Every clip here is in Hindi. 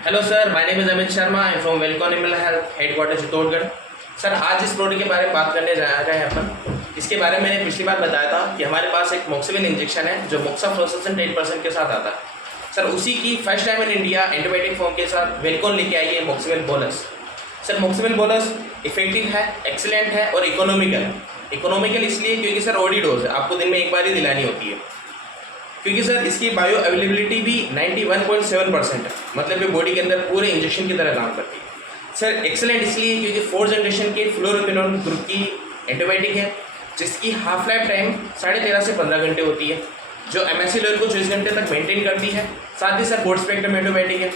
Hello sir, my name is Amit Sharma. I am from Wellcome animal health headquarter Chittorgarh. Sir, आज इस प्रोडक्ट के बारे में बात करने जा रहे हैं अपन। इसके बारे में मैंने पिछली बार बताया था कि हमारे पास एक मोक्सिविल इंजेक्शन है जो मोक्साफ्लोक्सासिन 10% के साथ आता है। सर, उसी की first time in India antibiotic form के साथ वेलकॉन लेके आई है Moxivil bolus. Sir, Moxivil bolus effective है, एक्सीलेंट है और इकोनॉमिकल है। इकोनॉमिकल इसलिए क्योंकि सर ओडी डोज है, आपको दिन में एक बार ही दिलानी होती है। क्योंकि सर इसकी बायो अवेलेबिलिटी भी 91.7% है, मतलब ये बॉडी के अंदर पूरे इंजेक्शन की तरह काम करती है। सर, एक्सेलेंट इसलिए क्योंकि 4th जनरेशन के फ्लोरोक्विनोन ग्रुप की एंटीबायोटिक है जिसकी हाफ लाइफ टाइम 13.5 से 15 घंटे होती है, जो MSC लेवल को 24 घंटे तक मेंटेन करती है। साथ ही सर ब्रॉड स्पेक्ट्रम एंटीबायोटिक है।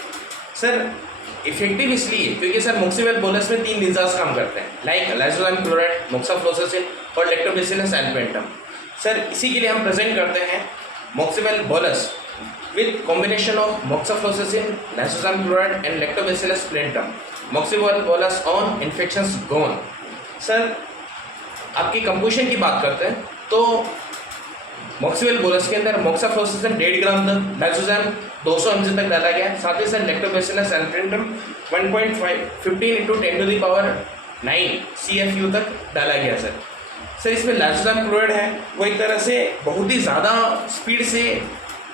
सर, इफेक्टिव इसलिए क्योंकि सर मोक्सिविल बोलस में 3 निजाज काम करते हैं, लाइक लाइसोजाइम क्लोराइड, मोक्साफ्लोक्सासिन और लैक्टोबैसिलस एल्पेंटम। सर, इसी के लिए हम प्रेजेंट करते हैं मोक्सिविल bolus with combination of moxifloxacin, lysozyme chloride and lactobacillus plantum. Moxivill bolus on infections gone. Sir, आपकी कंपोजिशन की बात करते हैं तो मोक्सिविल बोलस के अंदर मोक्साफ्लोक्सासिन 1.5 ग्राम तक, लाइसोजाइम 200 mg तक डाला गया है। साथ ही सर लैक्टोबैसिलस एल्पेंटम 1.15 × 10⁹ CFU तक डाला गया। सर, इसमें लाइसोजाइम क्लोराइड है वो एक तरह से बहुत ही ज़्यादा स्पीड से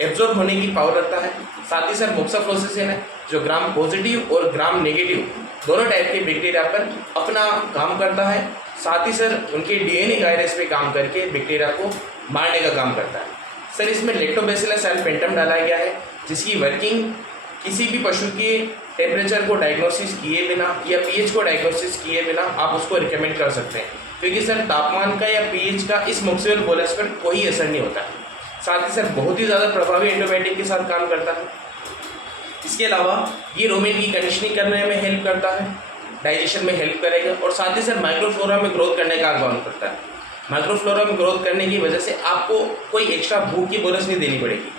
एब्जॉर्ब होने की पावर रखता है। साथ ही सर मोक्साफ्लोक्सासिन है जो ग्राम पॉजिटिव और ग्राम नेगेटिव दोनों टाइप के बैक्टीरिया पर अपना काम करता है। साथ ही सर उनके DNA वायरस पे काम करके बैक्टीरिया को मारने का काम करता है। सर, इसमें लैक्टोबैसिलस एल्पेंटम डाला गया है जिसकी वर्किंग किसी भी पशु के टेम्परेचर को डायग्नोसिस किए बिना या pH को डायग्नोसिस किए बिना आप उसको रिकमेंड कर सकते हैं, क्योंकि सर तापमान का या pH का इस मोक्सिविल बोलस पर कोई असर नहीं होता है। साथ ही सर बहुत ही ज़्यादा प्रभावी एंटीबायोटिक के साथ काम करता है। इसके अलावा ये रोमेन की कंडीशनिंग करने में हेल्प करता है, डाइजेशन में हेल्प करेगा और साथ ही सर माइक्रोफ्लोरा में ग्रोथ करने का काम करता है। माइक्रोफ्लोरा में ग्रोथ करने की वजह से आपको कोई एक्स्ट्रा भूख की बोनस नहीं देनी पड़ेगी।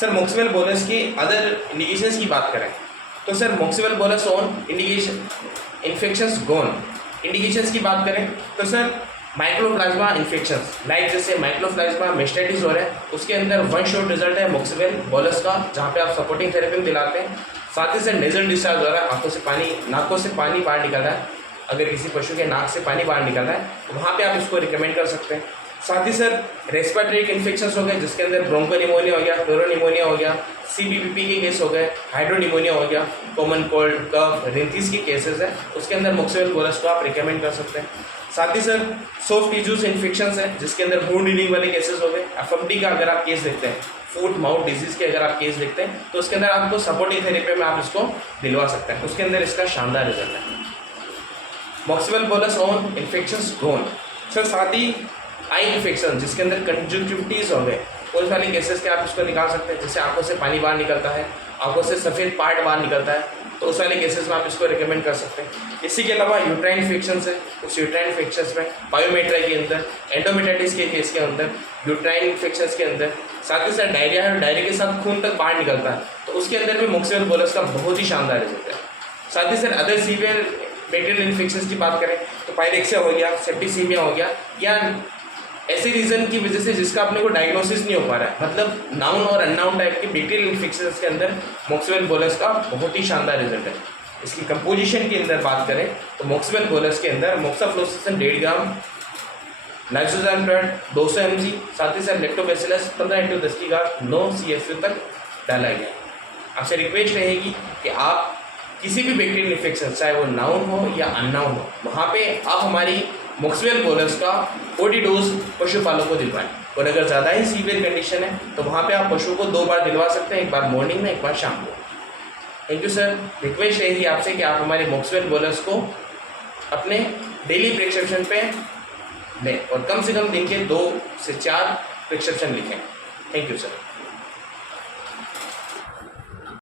सर, मोक्सिविल बोलस की अदर इंडिकेशंस की बात करें तो sir Moxivil bolus on indication infections gone. Indications की बात करें तो सर माइक्रोप्लाज्मा इन्फेक्शंस, लाइक जैसे माइक्रोप्लाज्मा मेस्टाइटिस हो रहा है, उसके अंदर वन शॉट रिजल्ट है मोक्सिविल बोलस का, जहाँ पे आप सपोर्टिंग थेरेपी में दिलाते हैं। साथ ही से नेजल डिस्चार्ज हो रहा है, नाकों से पानी बाहर निकल रहा है, अगर किसी पशु के नाक से पानी बाहर निकल रहा है तो वहाँ पे आप इसको रिकमेंड कर सकते हैं। साथ ही सर रेस्पिरेटरी इन्फेक्शंस हो गए जिसके अंदर ब्रोंकोनिमोनिया हो गया, फ्लोरोनिमोनिया हो गया, CPVP के केस हो गए, हाइड्रोनिमोनिया हो गया, कॉमन कोल्ड, कफ, रिंथिस के केसेस है, उसके अंदर मोक्सिविल बोलस को आप रिकमेंड कर सकते हैं। साथ ही सर सॉफ्ट टिश्यूज इन्फेक्शंस है जिसके अंदर वुंड हीलिंग वाले केसेस हो गए। FMD का अगर आप केस देखते हैं, फुट माउथ डिजीज के अगर आप केस देखते हैं तो उसके अंदर आपको सपोर्टिव थेरेपी में आप इसको दिलवा सकते हैं, उसके अंदर इसका शानदार रिजल्ट है। Moxivil bolus on infections gone. Sir, साथ ही आई इन्फेक्शन जिसके अंदर कंजक्टिविटीज हो गए, उस वाले केसेस के आप इसको निकाल सकते हैं, जैसे आंखों से पानी बाहर निकलता है, आंखों से सफ़ेद पार्ट बाहर निकलता है, तो उस वाले केसेस में आप इसको रिकमेंड कर सकते हैं। इसी के अलावा यूट्राइन इन्फेक्शंस है, उस यूट्राइन इन्फेक्शंस में बायोमेट्रा के अंदर, एंडोमेटाइटिस के केस के अंदर, यूट्राइन इन्फेक्शंस के अंदर, साथ ही सर डायरिया है, डायरिया के साथ खून तक बाहर निकलता है, तो उसके अंदर भी मोक्सिविल बोलस का बहुत ही शानदार रिजल्ट है। साथ ही sir other severe bacterial infections की बात करें तो पायरेक्सिया हो गया, सेप्टिसीमिया हो गया, या ऐसे रीज़न की वजह से जिसका अपने को डायग्नोसिस नहीं हो पा रहा है, मतलब नाउन और अननाउन टाइप के बैक्टीरियल इन्फेक्शंस के अंदर मोक्सिविल बोलस का बहुत ही शानदार रिजल्ट है। इसकी कंपोजिशन के अंदर बात करें तो मोक्सिविल बोलस के अंदर मोक्साफ्लोक्सासिन 1.5 ग्राम, लाइसोजाइम क्लोराइड 200 mg, साथ ही सर लैक्टोबैसिलस 15 × 10⁻9 CFU तक डाला गया। आपसे रिक्वेस्ट रहेगी कि आप किसी भी बैक्टीरियल इन्फेक्शन चाहे वो नाउन हो या अननाउन हो, वहाँ पे आप हमारी मोक्सिविल बोलस का OD डोज पशुपालक को दिलवाएं। और अगर ज़्यादा ही सीवियर कंडीशन है तो वहाँ पे आप पशु को 2 बार दिलवा सकते हैं, एक बार मॉर्निंग में, एक बार शाम को। Thank you sir. रिक्वेस्ट रहेगी आपसे कि आप हमारे मोक्सिविल बोलस को अपने डेली प्रिस्क्रिप्शन पे लें और कम से कम दिन के 2 से 4 प्रिस्क्रिप्शन लिखें। Thank you sir.